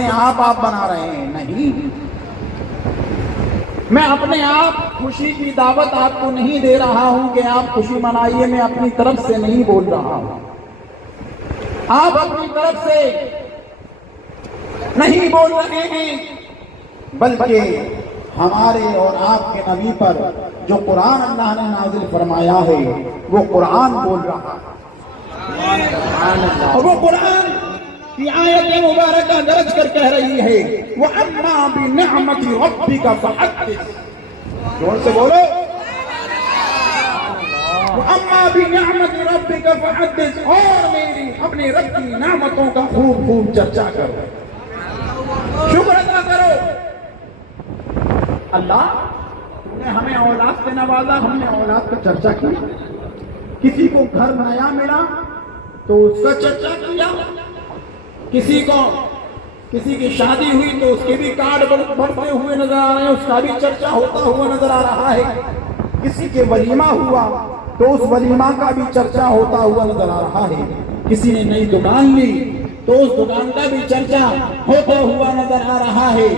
اپنے آپ بنا رہے ہیں، نہیں، میں اپنے آپ خوشی کی دعوت آپ کو نہیں دے رہا ہوں کہ آپ خوشی منائیے، میں اپنی طرف سے نہیں بول رہا ہوں، آپ اپنی طرف سے نہیں بول رہے ہیں، بلکہ ہمارے اور آپ کے نبی پر جو قرآن اللہ نے نازل فرمایا ہے وہ قرآن بول رہا ہے، اور وہ قرآن کی آیت مبارکہ درج کر کہہ رہی ہے وَأَمَّا بِنِعْمَةِ رَبِّكَ فَحَدِّثْ، زور سے بولو، وَأَمَّا بِنِعْمَةِ رَبِّكَ فَحَدِّثْ، اور میری اپنے رب کی نعمتوں کا خوب خوب چرچا کرو، شکر ادا کرو۔ اللہ نے ہمیں اولاد سے نوازا، ہم نے اولاد کا چرچا کیا، کسی کو گھر نیا ملا تو اس کا چرچا کیا، کسی کی شادی ہوئی تو اس کے بھی کارڈ بڑھتے ہوئے نظر آ رہے ہیں، اس کا بھی چرچا ہوتا ہوا نظر آ رہا ہے، کسی کے ولیمہ ہوا تو اس ولیمہ کا بھی چرچا ہوتا ہوا نظر آ رہا ہے، کسی نے نئی دکان لی تو اس دکان کا بھی چرچا ہوتا ہوا نظر آ رہا ہے،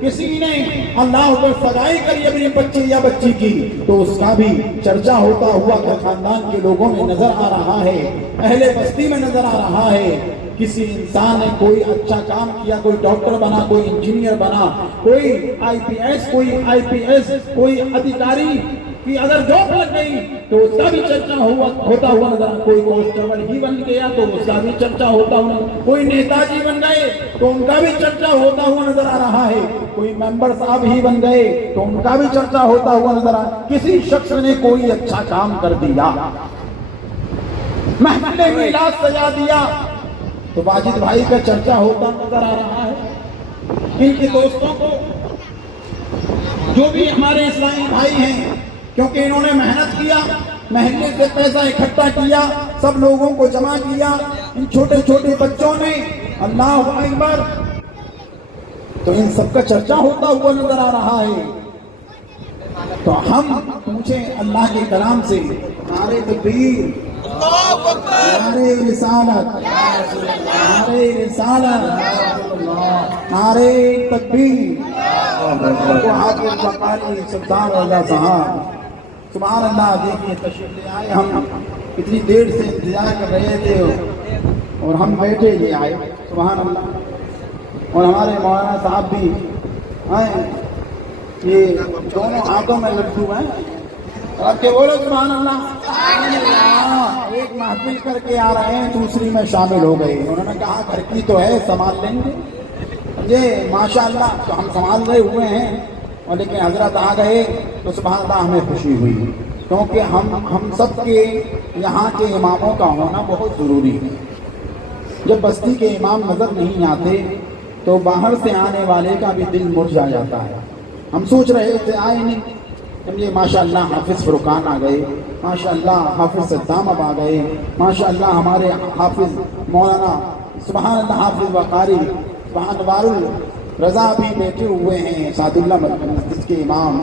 کسی نے اللہ کو سگائی کری اپنے بچے یا بچی کی تو اس کا بھی چرچا ہوتا ہوا خاندان کے لوگوں میں نظر آ رہا ہے، اہل بستی میں نظر آ رہا ہے، کسی انسان نے کوئی اچھا کام کیا، کوئی ڈاکٹر بنا، کوئی انجینئر بنا، کوئی آئی پی ایس، کوئی آئی پی ایس، کوئی ادھیکاری کی اگر جاب لگ گئی تو اس کا بھی چرچا ہوتا ہوا نظر، کوئی کانسٹیبل ہی بن گیا تو اس کا بھی چرچا ہوتا ہوا، کوئی نیتا جی بن گئے تو ان کا بھی چرچا ہوتا ہوا نظر آ رہا ہے، کوئی ممبر صاحب ہی بن گئے تو ان کا بھی چرچا ہوتا ہوا نظر آ رہا ہے، کسی شخص نے کوئی اچھا کام کر دیا، محفل میلاد سجا دیا تو واجد بھائی کا چرچا ہوتا نظر آ رہا ہے، ان کے دوستوں کو جو بھی ہمارے اسلامی بھائی ہیں، کیونکہ انہوں نے محنت کیا، محنت سے پیسہ اکٹھا کیا، سب لوگوں کو جمع کیا، ان چھوٹے چھوٹے بچوں نے اللہ اکبر، تو ان سب کا چرچا ہوتا ہوا نظر آ رہا ہے، تو ہم پوچھیں اللہ کے کلام سے، نعرہ تکبیر، نعرہ رسالت، نعرہ رسالت، نعرہ تکبیر، وہ حافظ بقاری سلطان اللہ صاحب، سبحان اللہ، دیکھیے تشریف لے آئے، ہم اتنی دیر سے انتظار کر رہے تھے اور ہم بیٹھے لے آئے، سبحان اللہ، اور ہمارے مولانا صاحب بھی آئے، یہ دونوں ہاتھوں میں لڈو ہیں، اور کہ بولو سبحان اللہ، ایک محفل کر کے آ رہے ہیں، دوسری میں شامل ہو گئے، انہوں نے کہا گھر کی تو ہے، سنبھال لیں گے، یہ ماشاء اللہ تو ہم سنبھال رہے ہوئے ہیں، اور لیکن حضرت آ گئے تو سبحان اللہ ہمیں خوشی ہوئی، کیونکہ ہم سب کے یہاں کے اماموں کا ہونا بہت ضروری ہے، جب بستی کے امام نظر نہیں آتے تو باہر سے آنے والے کا بھی دل مرجھا جاتا ہے، ہم سوچ رہے تھے آئے نہیں، یہ ماشاء اللہ حافظ فرقان آ گئے، ماشاء اللہ حافظ صدام اب آ گئے، ماشاء اللہ ہمارے حافظ مولانا سبحان اللہ حافظ وقاری سبحان انوار الرضا بھی بیٹھے ہوئے ہیں، سعد اللہ مسجد کے امام،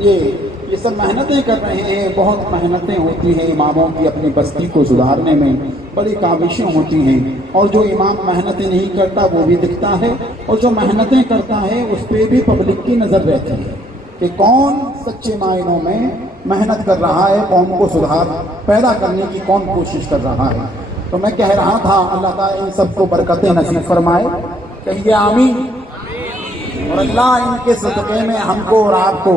یہ سب محنتیں کر رہے ہیں، بہت محنتیں ہوتی ہیں اماموں کی اپنی بستی کو سدھارنے میں، بڑی کاوشیں ہوتی ہیں، اور جو امام محنتیں نہیں کرتا وہ بھی دکھتا ہے، اور جو محنتیں کرتا ہے اس پہ بھی پبلک کی نظر رہتی ہے کہ کون سچے معنوں میں محنت کر رہا ہے، قوم کو سدھار پیدا کرنے کی کون کوشش کر رہا ہے۔ تو میں کہہ رہا تھا اللہ تعالیٰ ان سب کو برکتیں نصیب فرمائے، کہیے آمین، اور اللہ ان کے صدقے میں ہم کو اور آپ کو